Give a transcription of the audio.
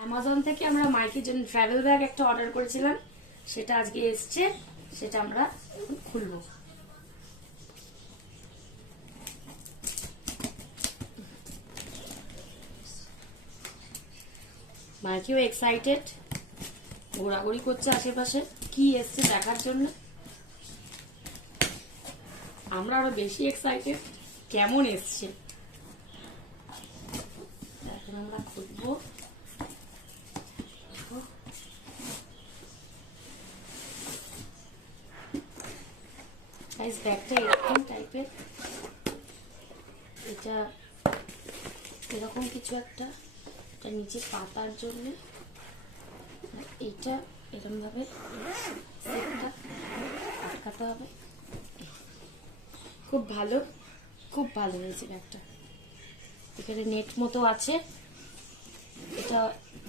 Amazon থেকে আমরা মাইকের জন্য ট্রাভেল ব্যাগ একটা অর্ডার করেছিলাম, সেটা আজকে এসছে, সেটা আমরা খুলবো। মাইকেও এক্সাইটেড, ঘোরাঘুরি করছে আশেপাশে কি এসছে দেখার জন্য। আমরা আরো বেশি এক্সাইটেড কেমন এসছে। এখন আমরা খুলবো। ব্যাগটা এরকম টাইপের, এটা এরকম কিছু একটা, এটা নিচে পাতার জন্য, এইটা এরকম ভাবে আটকাতে হবে। খুব ভালো, খুব ভালো হয়েছে ব্যাগটা। এখানে নেট মতো আছে, এটা